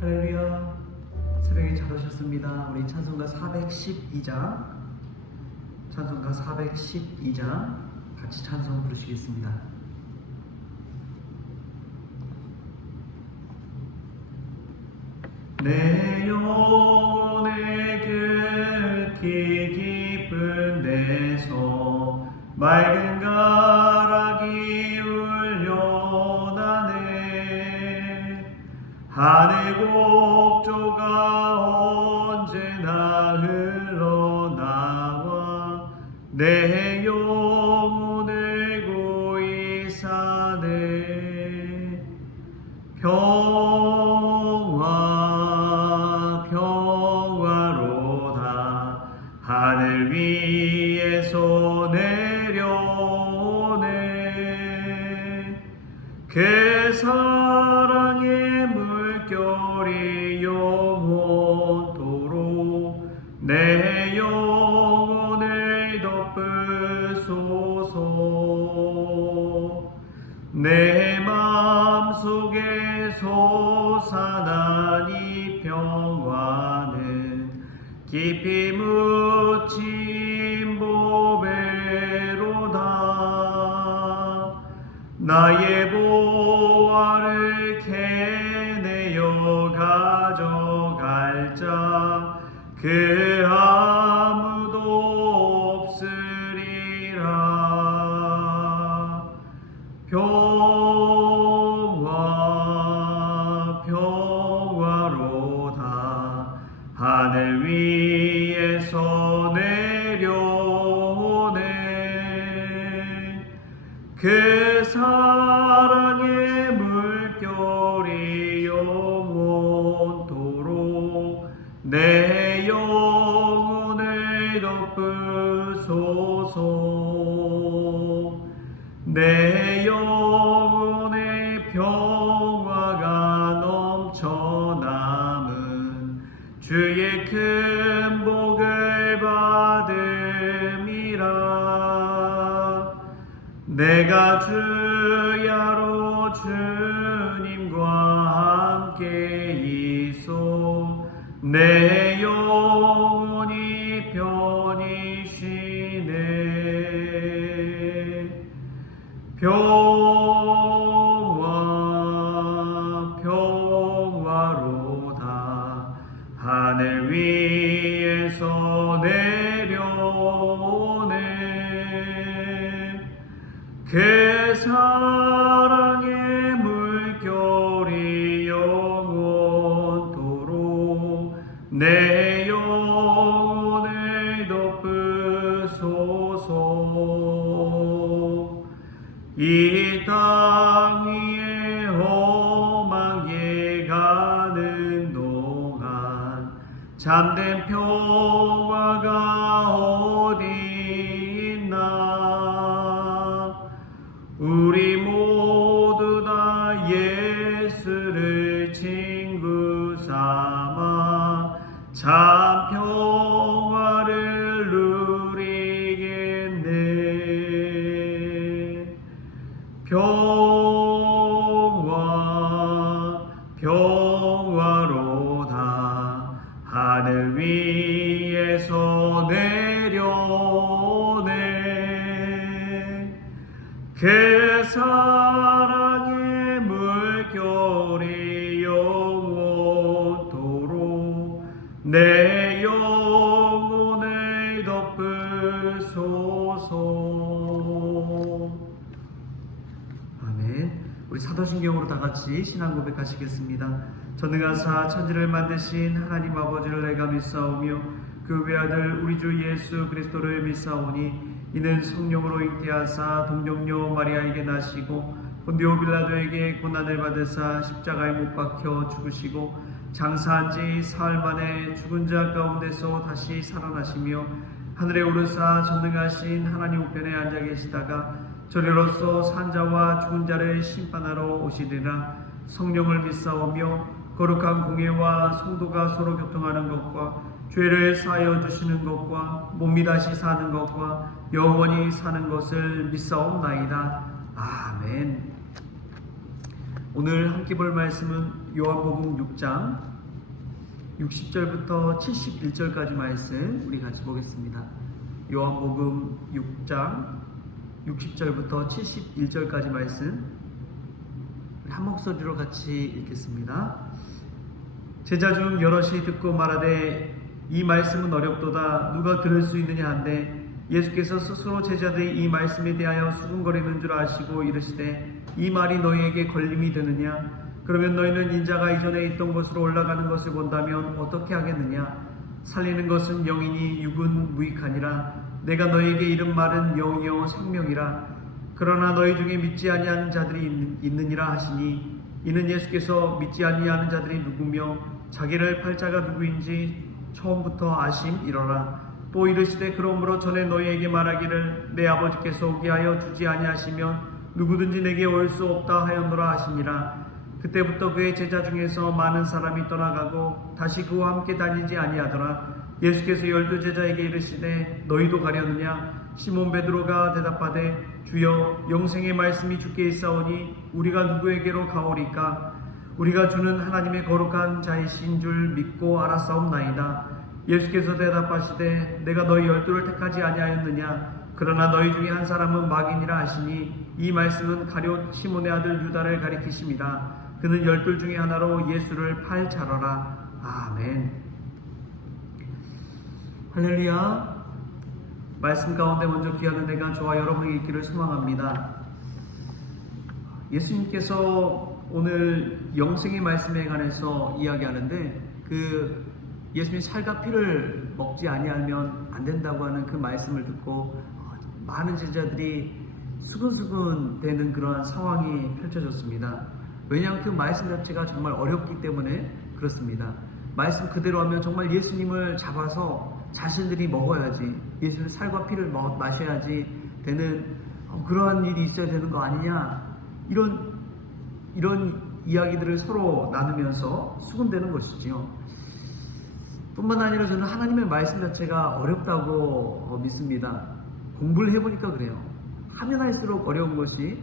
할렐루야. 새벽에 잘 오셨습니다. 우리 찬송가 412장 같이 찬송 부르시겠습니다. 내 영혼의 극히 깊은 데서 맑은 가락이 울려나네. 하늘 곡조가 언제나 흘러나와 내 영혼을 고이 사네. 평화로다. 하늘 위에서 내려오네. 그 사랑의 물결이 영원토록 내 영혼을 덮으소서. 내 마음속에 솟아난 이 평화는 깊이 묻힌 보배로다. 나의 보화를 캐내어 가져갈 자 그 아무도 없으리라. 평화로다. 하늘 위에서 내려오네. 그 사랑의 물결이 영원토록 내 영혼을 덮으소서. 내 영혼의 평화가 넘쳐남은 주의 큰 복을 받음이라. 내가 주야로 주님과 함께 있어 내 영혼이 편히 쉬네. 평화로다. 하늘 위에서 내려오네. 그 사랑의 물결이 영원토록 내 영혼을 덮으소서. 이 땅 위에 험하게 가는 동안 참된 평화가 어디 있나. 우리 모두 다 예수를 친구 삼아 참 평화를 누리겠네. 평화로다. 하늘 위에서 내려오네. 그 사랑의 물결이 영원토록 내 영혼을 덮으소서. 아멘. 우리 사도신경으로 다 같이 신앙 고백하시겠습니다. 전능하사 천지를 만드신 하나님 아버지를 내가 믿사오며 그 외아들 우리 주 예수 그리스도를 믿사오니 이는 성령으로 잉태하사 동정녀 마리아에게 나시고 본디오 빌라도에게 고난을 받으사 십자가에 못 박혀 죽으시고 장사한 지 사흘 만에 죽은 자 가운데서 다시 살아나시며 하늘에 오르사 전능하신 하나님 우편에 앉아 계시다가 저리로서 산자와 죽은 자를 심판하러 오시리라. 성령을 믿사오며 거룩한 공예와 성도가 서로 교통하는 것과 죄를 사하여 주시는 것과 몸이 다시 사는 것과 영원히 사는 것을 믿사옵나이다. 아멘. 오늘 함께 볼 말씀은 요한복음 6장 60절부터 71절까지 말씀 우리 같이 보겠습니다. 요한복음 6장 60절부터 71절까지 말씀 한 목소리로 같이 읽겠습니다. 제자 중 여럿이 듣고 말하되 이 말씀은 어렵도다 누가 들을 수 있느냐 한데 예수께서 스스로 제자들이 이 말씀에 대하여 수군거리는 줄 아시고 이르시되 이 말이 너희에게 걸림이 되느냐? 그러면 너희는 인자가 이전에 있던 곳으로 올라가는 것을 본다면 어떻게 하겠느냐? 살리는 것은 영이니 육은 무익하니라. 내가 너희에게 이른 말은 영이요 생명이라. 그러나 너희 중에 믿지 아니하는 자들이 있느니라 하시니 이는 예수께서 믿지 아니하는 자들이 누구며 자기를 팔 자가 누구인지 처음부터 아심이로라. 또 이르시되 그러므로 전에 너희에게 말하기를 내 아버지께서 오게 하여 주지 아니하시면 누구든지 내게 올 수 없다 하였노라 하시니라. 그때부터 그의 제자 중에서 많은 사람이 떠나가고 다시 그와 함께 다니지 아니하더라. 예수께서 12 제자에게 이르시되 너희도 가려느냐? 시몬 베드로가 대답하되 주여 영생의 말씀이 주께 있사오니 우리가 누구에게로 가오리까? 우리가 주는 하나님의 거룩한 자이신 줄 믿고 알았사옵나이다. 예수께서 대답하시되 내가 너희 12를 택하지 아니하였느냐? 그러나 너희 중에 한 사람은 마귀니라 하시니 이 말씀은 가룟 시몬의 아들 유다를 가리키심이라. 그는 12 중에 하나로 예수를 팔 자로라. 아멘. 할렐루야. 말씀 가운데 먼저 귀하는 내가 저와 여러분에게 있기를 소망합니다. 예수님께서 오늘 영생의 말씀에 관해서 이야기하는데 예수님이 살과 피를 먹지 아니하면 안 된다고 하는 그 말씀을 듣고 많은 제자들이 수근수근 되는 그러한 상황이 펼쳐졌습니다. 왜냐하면 그 말씀 자체가 정말 어렵기 때문에 그렇습니다. 말씀 그대로 하면 정말 예수님을 잡아서 자신들이 먹어야지, 예수님의 살과 피를 마셔야지 되는 그러한 일이 있어야 되는 거 아니냐, 이런 이야기들을 서로 나누면서 수군대는 것이지요. 뿐만 아니라 저는 하나님의 말씀 자체가 어렵다고 믿습니다. 공부를 해보니까 그래요. 하면 할수록 어려운 것이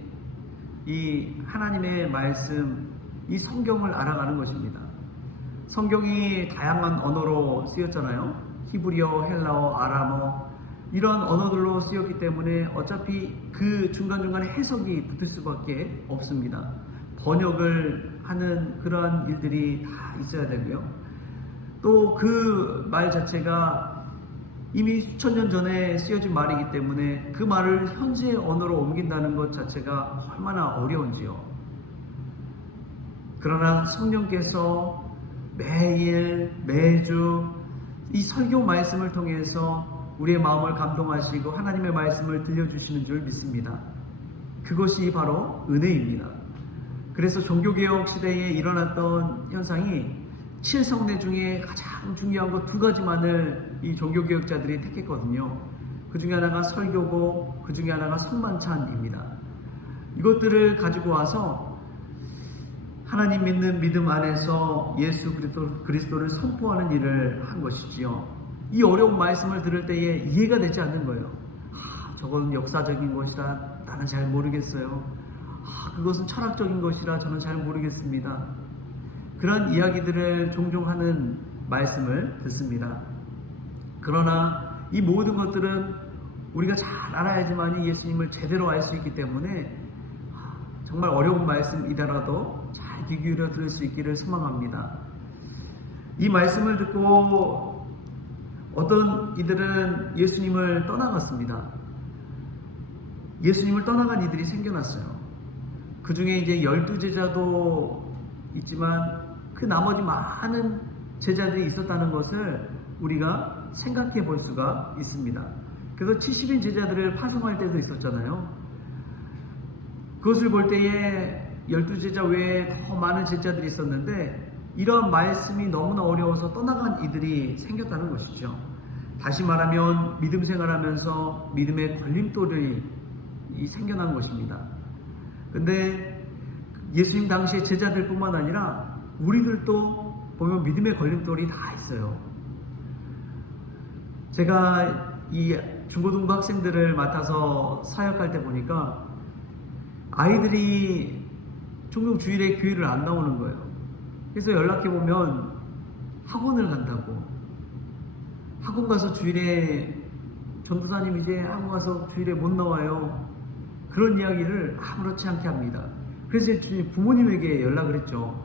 이 하나님의 말씀, 이 성경을 알아가는 것입니다. 성경이 다양한 언어로 쓰였잖아요. 히브리어, 헬라어, 아람어 이런 언어들로 쓰였기 때문에 어차피 그 중간중간에 해석이 붙을 수밖에 없습니다. 번역을 하는 그러한 일들이 다 있어야 되고요. 또 그 말 자체가 이미 수천 년 전에 쓰여진 말이기 때문에 그 말을 현재의 언어로 옮긴다는 것 자체가 얼마나 어려운지요. 그러나 성령께서 매일 매주 이 설교 말씀을 통해서 우리의 마음을 감동하시고 하나님의 말씀을 들려주시는 줄 믿습니다. 그것이 바로 은혜입니다. 그래서 종교개혁 시대에 일어났던 현상이 7성례 중에 가장 중요한 것 2가지만을 이 종교개혁자들이 택했거든요. 그 중에 하나가 설교고 그 중에 하나가 성만찬입니다. 이것들을 가지고 와서 하나님 믿는 믿음 안에서 예수 그리스도를 선포하는 일을 한 것이지요. 이 어려운 말씀을 들을 때에 이해가 되지 않는 거예요. 저건 역사적인 것이라 나는 잘 모르겠어요. 그것은 철학적인 것이라 저는 잘 모르겠습니다. 그런 이야기들을 종종 하는 말씀을 듣습니다. 그러나 이 모든 것들은 우리가 잘 알아야지만 예수님을 제대로 알 수 있기 때문에 정말 어려운 말씀이더라도 잘 귀 기울여 들을 수 있기를 소망합니다. 이 말씀을 듣고 어떤 이들은 예수님을 떠나갔습니다. 예수님을 떠나간 이들이 생겨났어요. 그 중에 이제 12 제자도 있지만 그 나머지 많은 제자들이 있었다는 것을 우리가 생각해 볼 수가 있습니다. 그래서 70인 제자들을 파송할 때도 있었잖아요. 그것을 볼 때에 12 제자 외에 더 많은 제자들이 있었는데 이런 말씀이 너무나 어려워서 떠나간 이들이 생겼다는 것이죠. 다시 말하면 믿음 생활하면서 믿음의 걸림돌이 생겨난 것입니다. 근데 예수님 당시의 제자들 뿐만 아니라 우리들도 보면 믿음의 걸림돌이 다 있어요. 제가 이 중고등부 학생들을 맡아서 사역할 때 보니까 아이들이 종종 주일에 교회를 안 나오는 거예요. 그래서 연락해보면 학원을 간다고, 학원 가서 주일에 전도사님 이제 학원 가서 주일에 못 나와요, 그런 이야기를 아무렇지 않게 합니다. 그래서 부모님에게 연락을 했죠.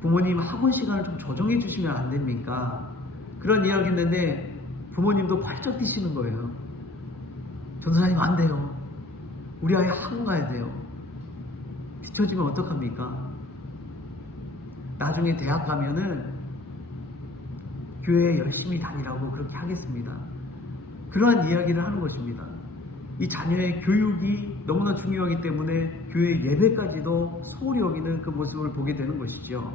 부모님 학원 시간을 좀 조정해 주시면 안 됩니까? 그런 이야기 했는데 부모님도 발쩍 뛰시는 거예요. 전도사님 안 돼요. 우리 아이 학원 가야 돼요. 뒤처지면 어떡합니까? 나중에 대학 가면은 교회에 열심히 다니라고 그렇게 하겠습니다. 그러한 이야기를 하는 것입니다. 이 자녀의 교육이 너무나 중요하기 때문에 교회 예배까지도 소홀히 여기는 그 모습을 보게 되는 것이죠.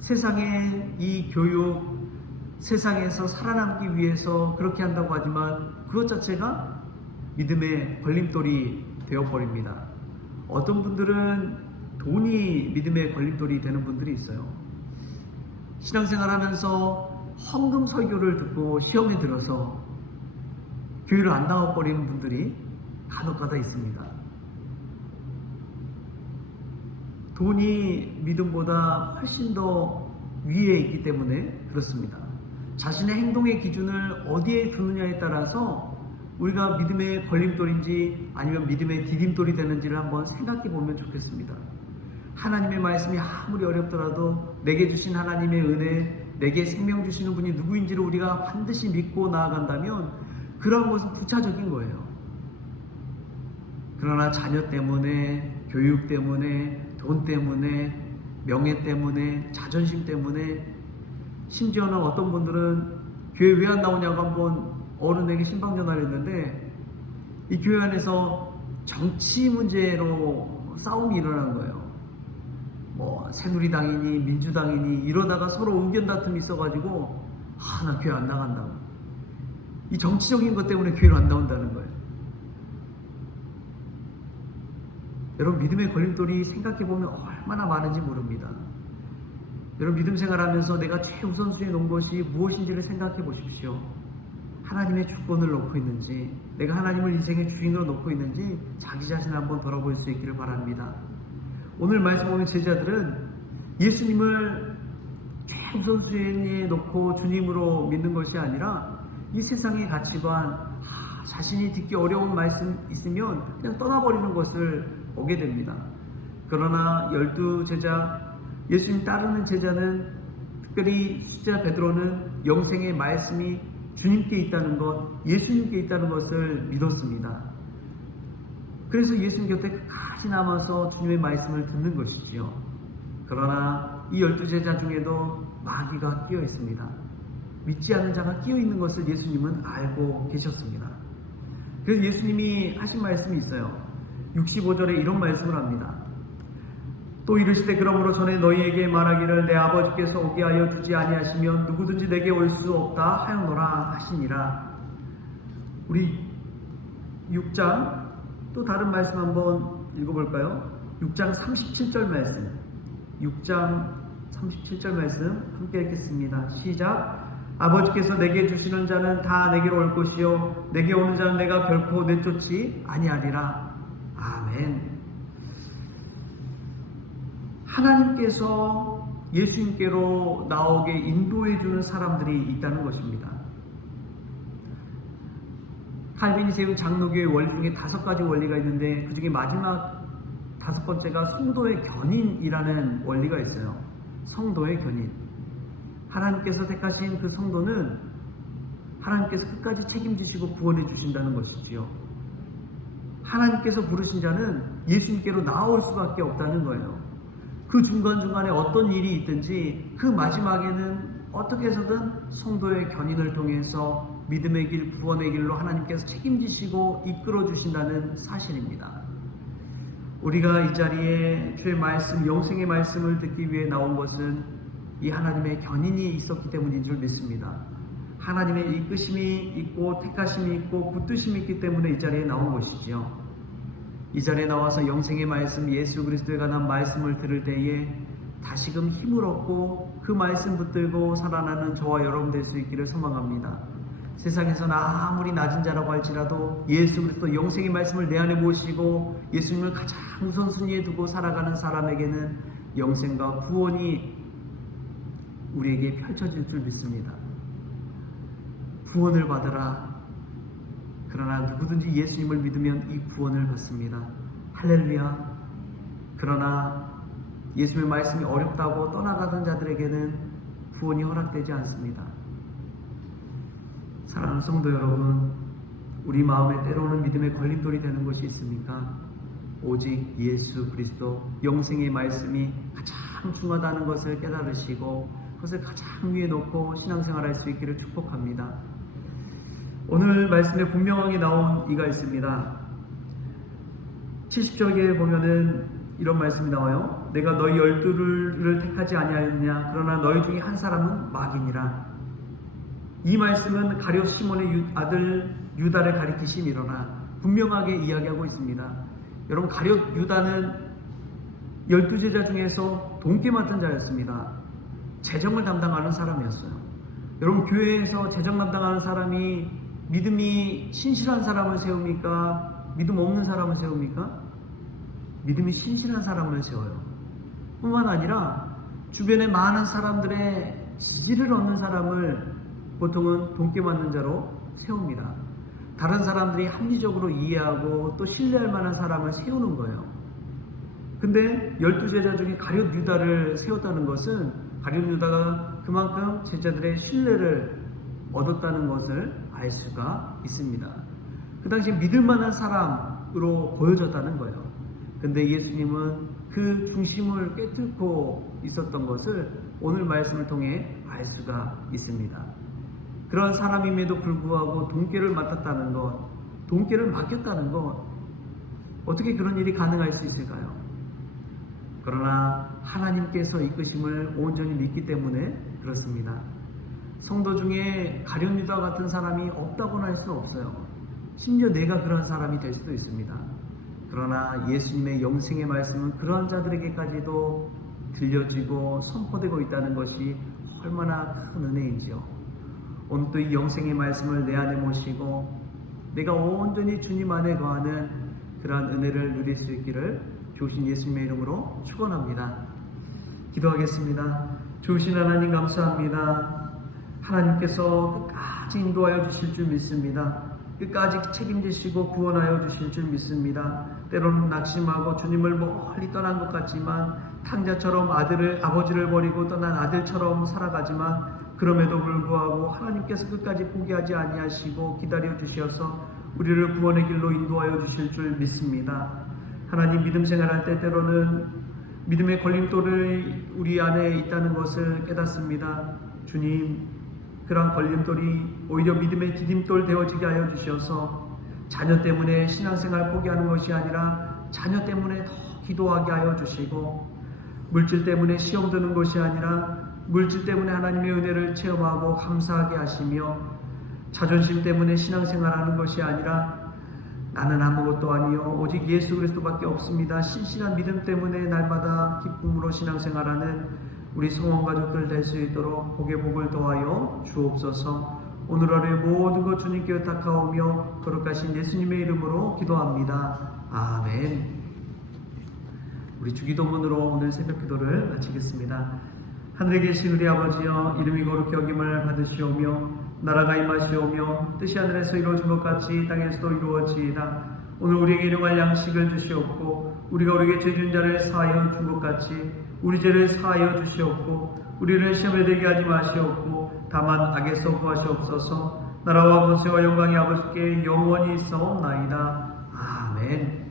세상의 이 교육, 세상에서 살아남기 위해서 그렇게 한다고 하지만 그것 자체가 믿음의 걸림돌이 되어버립니다. 어떤 분들은 돈이 믿음의 걸림돌이 되는 분들이 있어요. 신앙생활 하면서 헌금 설교를 듣고 시험에 들어서 교회를 안 나와버리는 분들이 간혹가다 있습니다. 돈이 믿음보다 훨씬 더 위에 있기 때문에 그렇습니다. 자신의 행동의 기준을 어디에 두느냐에 따라서 우리가 믿음의 걸림돌인지 아니면 믿음의 디딤돌이 되는지를 한번 생각해 보면 좋겠습니다. 하나님의 말씀이 아무리 어렵더라도 내게 주신 하나님의 은혜, 내게 생명 주시는 분이 누구인지를 우리가 반드시 믿고 나아간다면 그런 것은 부차적인 거예요. 그러나 자녀 때문에, 교육 때문에, 돈 때문에, 명예 때문에, 자존심 때문에, 심지어는 어떤 분들은 교회 왜 안 나오냐고 한번 어른에게 신방 전화를 했는데 이 교회 안에서 정치 문제로 싸움이 일어난 거예요. 뭐 새누리당이니 민주당이니 이러다가 서로 의견 다툼이 있어가지고 나 교회 안 나간다고. 이 정치적인 것 때문에 교회를 안 나온다는 거예요. 여러분, 믿음의 걸림돌이 생각해보면 얼마나 많은지 모릅니다. 여러분, 믿음 생활하면서 내가 최우선순위에 놓은 것이 무엇인지를 생각해 보십시오. 하나님의 주권을 놓고 있는지, 내가 하나님을 인생의 주인으로 놓고 있는지 자기 자신을 한번 돌아볼 수 있기를 바랍니다. 오늘 말씀 보면 제자들은 예수님을 최우선순위에 놓고 주님으로 믿는 것이 아니라 이 세상의 가치관, 자신이 듣기 어려운 말씀 있으면 그냥 떠나버리는 것을 보게 됩니다. 그러나 12제자, 예수님 따르는 제자는, 특별히 수제자 베드로는 영생의 말씀이 주님께 있다는 것, 예수님께 있다는 것을 믿었습니다. 그래서 예수님 곁에 끝까지 남아서 주님의 말씀을 듣는 것이지요. 그러나 이 12제자 중에도 마귀가 끼어 있습니다. 믿지 않는 자가 끼어 있는 것을 예수님은 알고 계셨습니다. 그래서 예수님이 하신 말씀이 있어요. 65절에 이런 말씀을 합니다. 또 이르시되 그러므로 전에 너희에게 말하기를 내 아버지께서 오게 하여 주지 아니하시면 누구든지 내게 올 수 없다 하였노라 하시니라. 우리 6장 또 다른 말씀 한번 읽어볼까요? 6장 37절 말씀, 6장 37절 말씀 함께 읽겠습니다. 시작. 아버지께서 내게 주시는 자는 다 내게로 올 것이요 내게 오는 자는 내가 결코 내쫓지 아니하리라. 아멘. 하나님께서 예수님께로 나오게 인도해 주는 사람들이 있다는 것입니다. 칼빈이 세운 장로교의 원리 중에 5가지 원리가 있는데 그 중에 마지막 5번째가 성도의 견인이라는 원리가 있어요. 성도의 견인. 하나님께서 택하신 그 성도는 하나님께서 끝까지 책임지시고 구원해 주신다는 것이지요. 하나님께서 부르신 자는 예수님께로 나올 수밖에 없다는 거예요. 그 중간중간에 어떤 일이 있든지 그 마지막에는 어떻게 해서든 성도의 견인을 통해서 믿음의 길, 구원의 길로 하나님께서 책임지시고 이끌어 주신다는 사실입니다. 우리가 이 자리에 주의 말씀, 영생의 말씀을 듣기 위해 나온 것은 이 하나님의 견인이 있었기 때문인 줄 믿습니다. 하나님의 이끄심이 있고 택하심이 있고 붙드심이 있기 때문에 이 자리에 나온 것이지요. 이 자리에 나와서 영생의 말씀, 예수 그리스도에 관한 말씀을 들을 때에 다시금 힘을 얻고 그 말씀 붙들고 살아나는 저와 여러분 될 수 있기를 소망합니다. 세상에서는 아무리 낮은 자라고 할지라도 예수 그리스도 영생의 말씀을 내 안에 모시고 예수님을 가장 우선순위에 두고 살아가는 사람에게는 영생과 구원이 우리에게 펼쳐질 줄 믿습니다. 구원을 받으라. 그러나 누구든지 예수님을 믿으면 이 구원을 받습니다. 할렐루야. 그러나 예수님의 말씀이 어렵다고 떠나가던 자들에게는 구원이 허락되지 않습니다. 사랑하는 성도 여러분, 우리 마음에 때로는 믿음의 걸림돌이 되는 것이 있습니까? 오직 예수 그리스도 영생의 말씀이 가장 중요하다는 것을 깨달으시고 그것을 가장 위에 놓고 신앙생활할 수 있기를 축복합니다. 오늘 말씀에 분명하게 나온 이가 있습니다. 70절에 보면은 이런 말씀이 나와요. 내가 너희 12를 택하지 아니하였냐? 그러나 너희 중에 한 사람은 마귀니라. 이 말씀은 가룟 시몬의 아들 유다를 가리키심이로라 분명하게 이야기하고 있습니다. 여러분, 가룟 유다는 12제자 중에서 동기 맡은 자였습니다. 재정을 담당하는 사람이었어요. 여러분, 교회에서 재정 담당하는 사람이 믿음이 신실한 사람을 세웁니까? 믿음 없는 사람을 세웁니까? 믿음이 신실한 사람을 세워요. 뿐만 아니라 주변에 많은 사람들의 지지를 얻는 사람을 보통은 동기 맡는 자로 세웁니다. 다른 사람들이 합리적으로 이해하고 또 신뢰할 만한 사람을 세우는 거예요. 근데 12제자 중에 가룟 유다를 세웠다는 것은 가룟 유다가 그만큼 제자들의 신뢰를 얻었다는 것을 알 수가 있습니다. 그 당시에 믿을 만한 사람으로 보여졌다는 거예요. 근데 예수님은 그 중심을 꿰뚫고 있었던 것을 오늘 말씀을 통해 알 수가 있습니다. 그런 사람임에도 불구하고 동기를 맡았다는 것, 동기를 맡겼다는 것, 어떻게 그런 일이 가능할 수 있을까요? 그러나 하나님께서 이끄심을 온전히 믿기 때문에 그렇습니다. 성도 중에 가룟 유다 같은 사람이 없다고는 할 수는 없어요. 심지어 내가 그런 사람이 될 수도 있습니다. 그러나 예수님의 영생의 말씀은 그러한 자들에게까지도 들려지고 선포되고 있다는 것이 얼마나 큰 은혜인지요. 오늘 또 이 영생의 말씀을 내 안에 모시고 내가 온전히 주님 안에 거하는 그러한 은혜를 누릴 수 있기를 좋으신 예수님의 이름으로 축원합니다. 기도하겠습니다. 좋으신 하나님 감사합니다. 하나님께서 끝까지 인도하여 주실 줄 믿습니다. 끝까지 책임지시고 구원하여 주실 줄 믿습니다. 때로는 낙심하고 주님을 멀리 떠난 것 같지만 탕자처럼 아버지를 버리고 떠난 아들처럼 살아가지만 그럼에도 불구하고 하나님께서 끝까지 포기하지 아니하시고 기다려 주셔서 우리를 구원의 길로 인도하여 주실 줄 믿습니다. 하나님, 믿음 생활할 때 때로는 믿음의 걸림돌이 우리 안에 있다는 것을 깨닫습니다. 주님, 그런 걸림돌이 오히려 믿음의 디딤돌 되어지게 하여 주셔서 자녀 때문에 신앙생활 포기하는 것이 아니라 자녀 때문에 더 기도하게 하여 주시고, 물질 때문에 시험 드는 것이 아니라 물질 때문에 하나님의 은혜를 체험하고 감사하게 하시며, 자존심 때문에 신앙생활하는 것이 아니라 나는 아무것도 아니요 오직 예수 그리스도밖에 없습니다, 신실한 믿음 때문에 날마다 기쁨으로 신앙생활하는 우리 성원 가족들 될 수 있도록 복의 복을 더하여 주옵소서. 오늘 하루의 모든 것 주님께 의탁하오며 거룩하신 예수님의 이름으로 기도합니다. 아멘. 우리 주기도문으로 오늘 새벽 기도를 마치겠습니다. 하늘에 계신 우리 아버지여, 이름이 거룩히 여김을 받으시오며 나라가 임하시오며 뜻이 하늘에서 이루어진 것 같이 땅에서도 이루어지이다. 오늘 우리에게 일용할 양식을 주시옵고 우리가 우리에게 죄 지은 자를 사하여 준 것 같이 우리 죄를 사하여 주시옵고 우리를 시험에 들게 하지 마시옵고 다만 악에서 구하시옵소서. 나라와 권세와 영광이 아버지께 영원히 있사옵나이다. 아멘.